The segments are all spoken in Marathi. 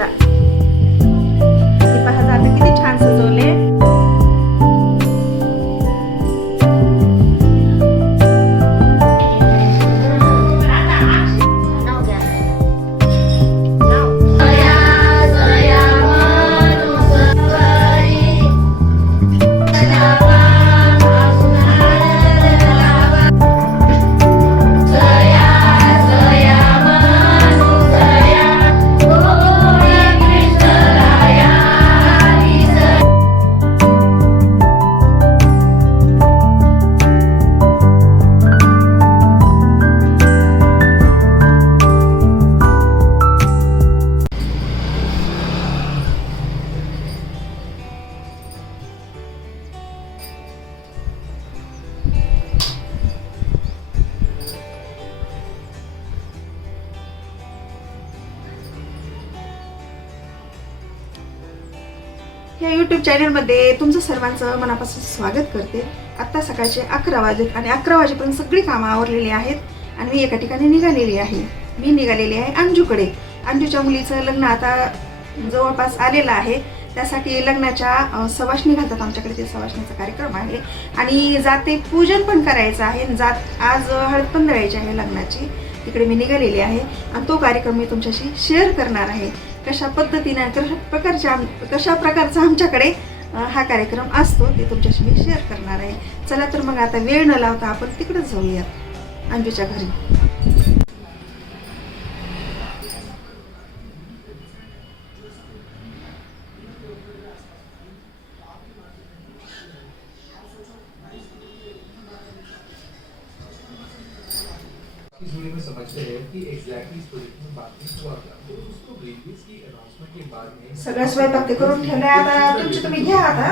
आहे या युट्यूब चॅनलमध्ये तुमचं सर्वांचं मनापासून स्वागत करते. आत्ता सकाळचे अकरा वाजत आणि अकरा वाजेपर्यंत सगळी कामं आवरलेली आहेत आणि मी एका ठिकाणी निघालेली आहे. मी निघालेली आहे अंजूकडे. अंजूच्या मुलीचं लग्न आता जवळपास आलेलं आहे. त्यासाठी लग्नाच्या सवाशणी घालतात आमच्याकडे. ते सवाशणीचा कार्यक्रम आहे. आणि जाते पूजन पण करायचं आहे. जात आज हळद पण करायची आहे लग्नाची. तिकडे मी निघालेली आहे. आणि तो कार्यक्रम मी तुमच्याशी शेअर करणार आहे. कशा पद्धतीने कशा प्रकारच्या आम- कशा प्रकारचा आमच्याकडे हा कार्यक्रम असतो ते तुमच्याशी मी शेअर करणार आहे. चला तर मग आता वेळ न लावता आपण तिकडेच जाऊयात. अंजूच्या घरी. समझते हैं कि एग्जैक्टली इस प्रोजेक्ट में बात नहीं हुआ था तो उसको रेलवेज की अनाउंसमेंट के बाद में सगळं स्वयंपाक ते करून ठेवलंय आता तुमचे तुम्ही घ्या आता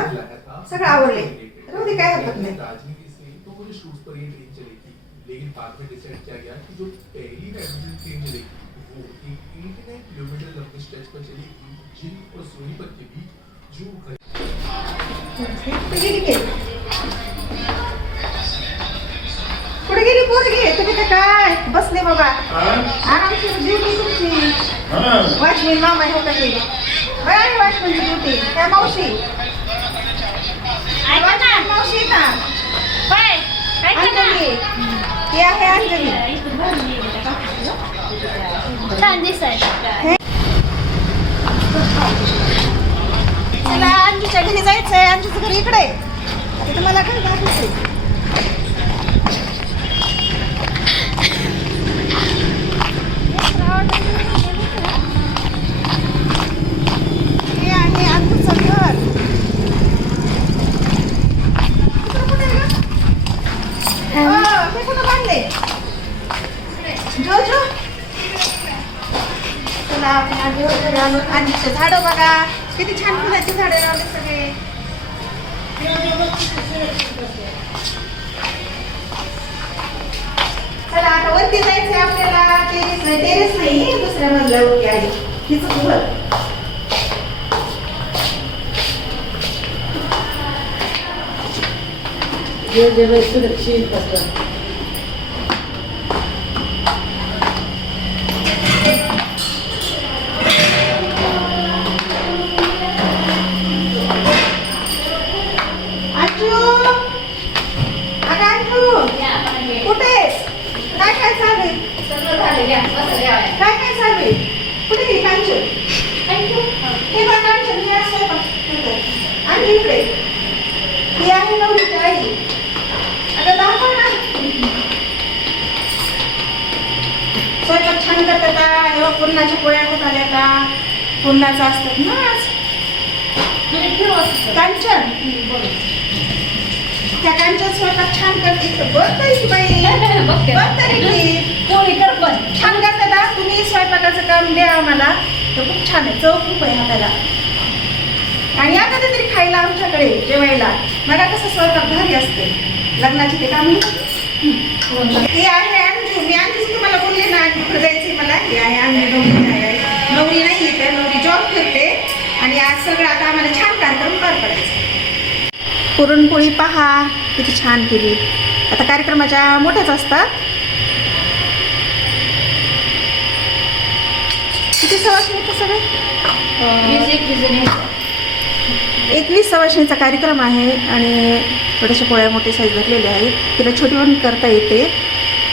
सगळं आवरले राहू दे काय हरकत नाही राजनीति से तो मुझे शूट्स पर ये ट्रेन चली थी। लेकिन बाद में डिसाइड किया गया कि जो पहली पैसेंजर ट्रेन चलेगी वो एक एट नाइन किलोमीटर लंबे स्ट्रेच पर चलेगी जिन और सोनीपत के बीच जो पोरगी तुम्ही तर काय बसले बाबा? आरामशीर ड्युटी तुमची. वाचमीन मामा हे का ते? काय वाचमीनची ड्युटी काय मावशी? वाचमीन मावशी ना. अंजली. ती आहे अंजली. छान दिसायचं चला अंजूच्या घरी जायचंय. अंजूचं घर इकडे आता तुम्हाला काय दाखवते हे आहे अंजूचं घर इकडं कुठे आहे गं? अं, हे कुठं बांधले जो जो चला आपण आजीवर घरी आलो आजीचे झाडं बघा किती छान फुलाची झाडे लावले सगळे. चला आता वरती जायचंय आपल्याला. टेरेस नाही टेरेस नाही दुसऱ्या मजल्यावरती आहे. हिच घर जे जे सुरक्षित असतात हे बघ. स्वयंपाक. आणि इकडे. ही आहे आई अगं दाखव ना. स्वयंपाक छान करतात का पुरणाच्या पोळ्या होत आल्या का पुरणाचं असतात ना आज कांचन. त्या कांचन स्वयंपाक छान करते. बघ बाई. बाई बघ तरी की. छान करतात हा. तुम्ही स्वयंपाकाचं काम द्या आम्हाला. तर खूप छान आहे. चव खूप आहे हाताला. आणि या कधीतरी खायला आमच्याकडे जेवायला. मला कसं स्वयंपाक भारी असते. लग्नाची ते काम हे आहे अंजू मी अंजूच तुम्हाला बोलले ना अंजूकडे जायचंय मला. हे आहे अंजू नवरी आहे. नवरी नाही येते नवरी जॉब करते. आणि आज सगळं आता आम्हाला छान कार्यक्रम पार पडायचा. पुरणपोळी पहा. किती छान केली. आता कार्यक्रमाच्या मोठ्याच असतात. किती सवासणी सगळे एकवीस जणी सवासणीचा कार्यक्रम आहे आणि थोड्याशा पोळ्या मोठे साईज घातलेले आहेत. तिला छोटी करता येते.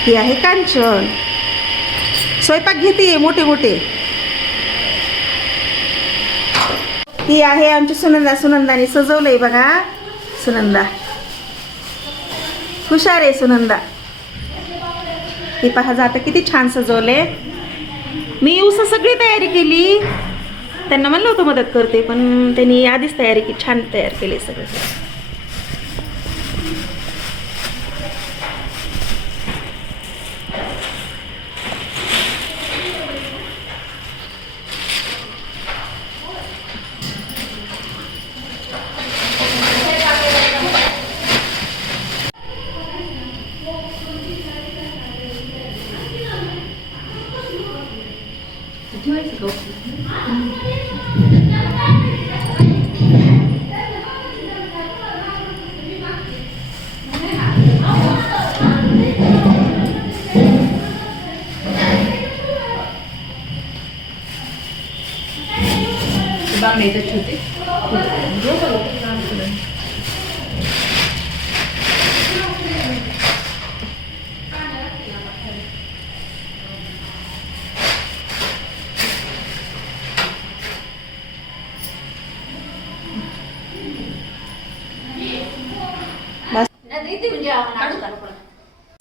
ही आहे कांचन. स्वयंपाक घेते मोठे मोठे. ती आहे आमची सुनंदा. सुनंदाने सजवलंय बघा. सुनंदा. हुशार आहे सुनंदा. ती पहा जाता किती छान सजवले मी उस सगळी तयारी केली. त्यांना म्हणलं होतं मदत करते पण त्यांनी आधीच तयारी केली छान तयार केली सगळं.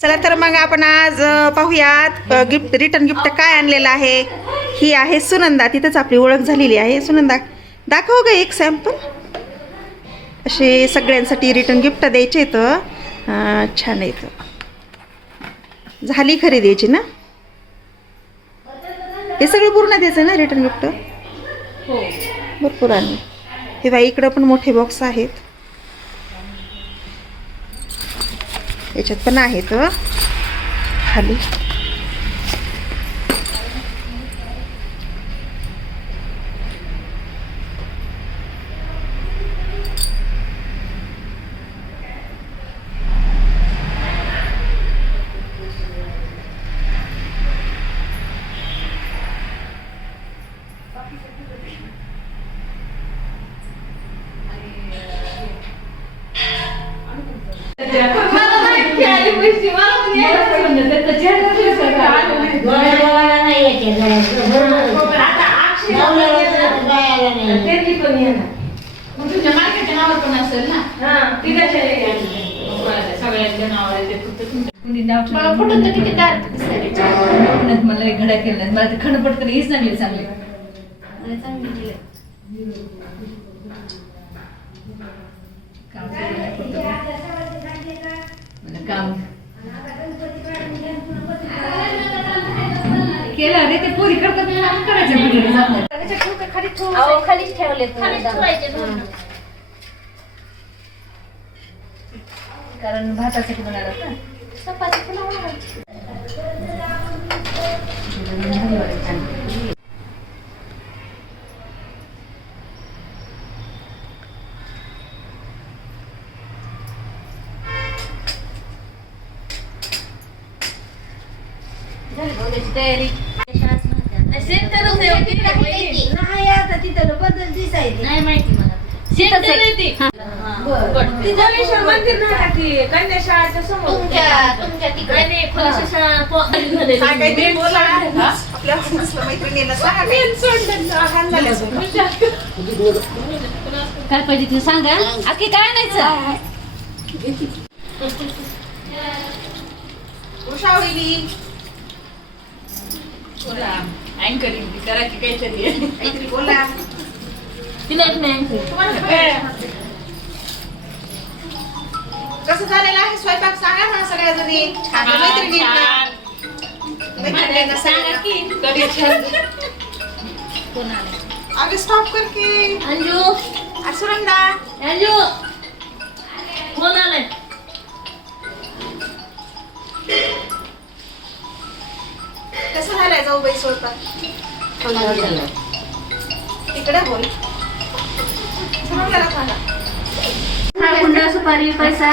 चला तर मग आपण आज पाहूयात गिफ्ट रिटर्न गिफ्ट काय आणलेलं आहे. ही आहे सुनंदा. तिथंच आपली ओळख झालेली आहे. सुनंदा दाखव ग एक सॅम्पल असे सगळ्यांसाठी रिटर्न गिफ्ट द्यायचे तर छान आहेत. झाली खरेदीची ना? हे सगळं पूर्ण द्यायचं ना रिटर्न गिफ्ट हो. भरपूर आणले हे बाई इकडं पण मोठे बॉक्स आहेत. याच्यात पण आहेत खाली Yeah. गोळ्या नाही याच्या जरा. बरोबर. नवऱ्याला बायाला नाही. मला फोटो तर किती डार्क दिसायले मला एक घड्या केलं मला ते खंड पटकन हीच चांगली चांगली काम केलं नाही फक्त. मला काम केलं रे ते पोरी करतात आपण जात नाही. अहो, खालीच ठेवलेत खालीच ठेवायचे दोन. कारण भातासाठी म्हणाला ना चपाती पण आवडते. भारी वाटतं छान. झाली का उद्याची तयारी नाही आता तिथं बदल नाही माहिती मला सेंटर समोर सांगा काय पाहिजे ते सांगा अख्खी काय आणायचं उषा वहिनी काहीतरी. बोला. तिला एक नाही. कसं झालेलं आहे? स्वयंपाक सांगा ना सगळ्या जणी छान आहे मैत्रिणींना? अगं स्टॉप कर की. अंजू सुनंदा अंजू कोण आलंय? कसं झालंय जाऊ बाई स्वयंपाक? तिकडे बोल. हा हुंडा सुपारी पैसा.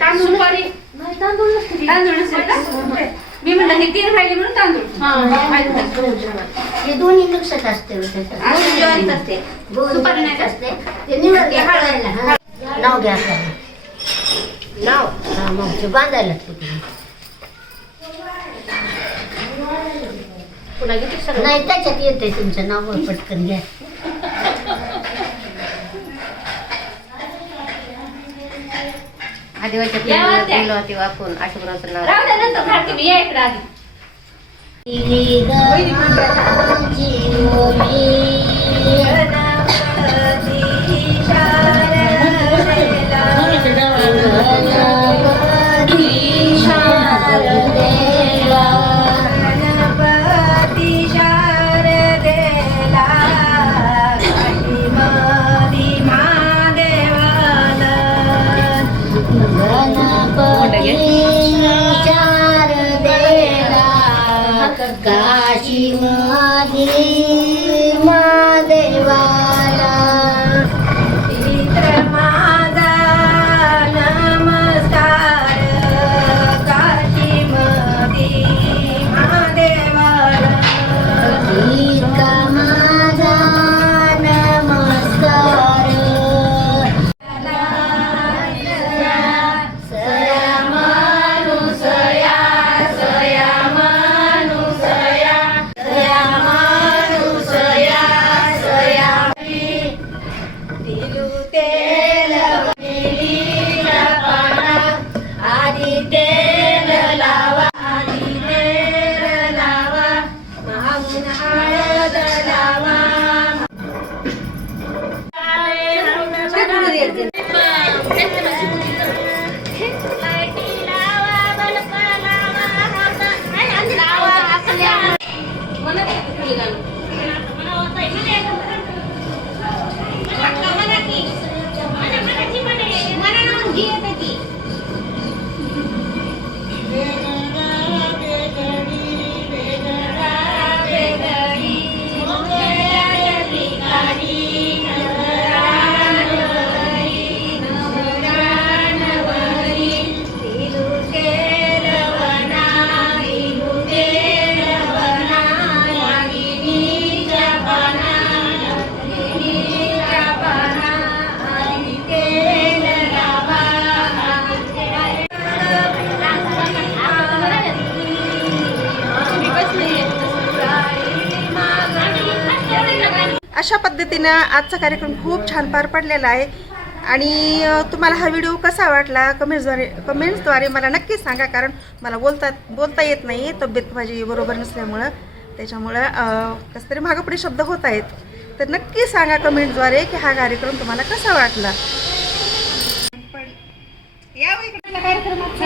तांदूळ सुपारी नाही तांदूळ नसते तांदूळ नसते का? मी म्हणलं हे तीन राहिले म्हणून तांदूळ. हे दोन्ही मिक्सच असते हो सुपारी नाही असते. ते निवड घ्या. करायला, हा. नाव घ्या. नाव? हा, मग ते बांधायला लागते तुम्ही. नाही त्याच्यात येते तुमचं नाव वर पटकन घ्या. आदिवासी या वाट्या. गेलो होती नाव. राहू द्या नंतर काढते मी या इकडे आधी Mana? Mana? Mana? Mana? Mana? Mana? अशा पद्धतीनं आजचा कार्यक्रम खूप छान पार पडलेला आहे. आणि तुम्हाला हा व्हिडिओ कसा वाटला कमेंट्सद्वारे कमेंट्सद्वारे मला नक्की सांगा कारण मला बोलता बोलता येत नाही तब्येत माझी बरोबर नसल्यामुळं. त्याच्यामुळं कसं तरी मागपुढे शब्द होत आहेत. तर नक्की सांगा कमेंटद्वारे की हा कार्यक्रम तुम्हाला कसा वाटला. या कार्यक्रमात